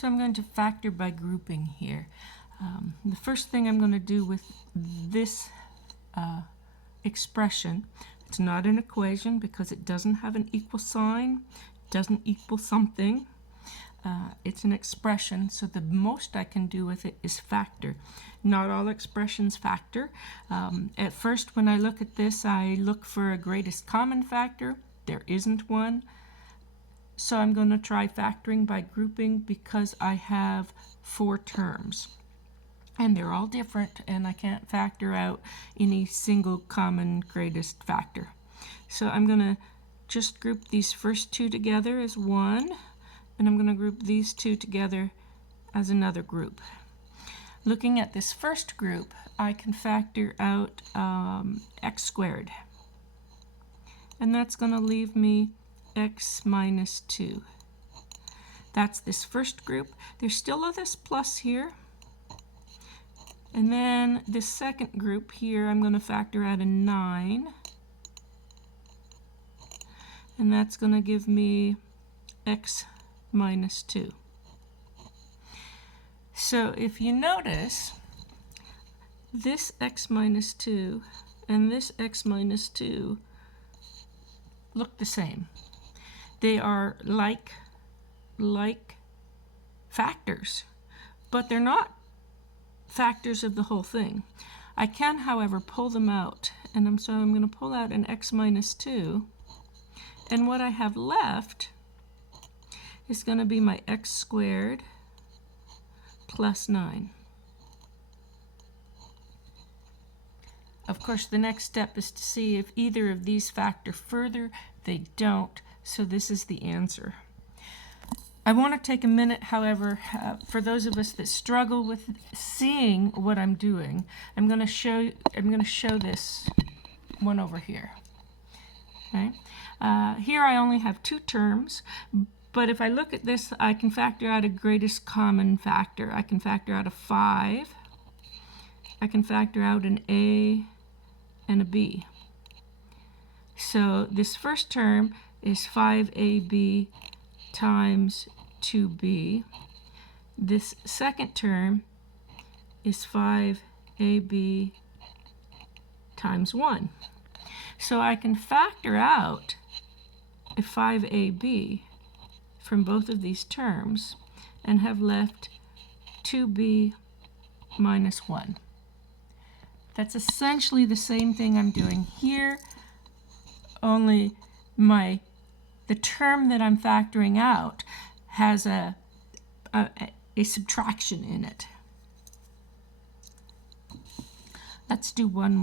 So I'm going to factor by grouping here. The first thing I'm going to do with this expression, it's not an equation because it doesn't have an equal sign, doesn't equal something. It's an expression, so the most I can do with it is factor. Not all expressions factor. At first, when I look at this, I look for a greatest common factor. There isn't one. So I'm going to try factoring by grouping because I have 4 terms. And they're all different, and I can't factor out any single common greatest factor. So I'm going to just group these first 2 together as one, and I'm going to group these 2 together as another group. Looking at this first group, I can factor out x squared. And that's going to leave me x minus 2. That's this first group. There's still this plus here. And then this second group here, I'm going to factor out a 9. And that's going to give me x minus 2. So if you notice, this x minus 2 and this x minus 2 look the same. They are like factors, but they're not factors of the whole thing. I can, however, pull them out, and so I'm going to pull out an x minus 2, and what I have left is going to be my x squared plus 9. Of course, the next step is to see if either of these factor further. They don't, so this is the answer. I want to take a minute, however, for those of us that struggle with seeing what I'm doing. I'm going to show this one over here. Okay? Here I only have 2 terms, but if I look at this, I can factor out a greatest common factor. I can factor out a 5. I can factor out an A and a B. So this first term is 5AB times 2b. This second term is 5ab times 1. So I can factor out a 5ab from both of these terms and have left 2b minus 1. That's essentially the same thing I'm doing here, only the term that I'm factoring out has a subtraction in it. Let's do one more.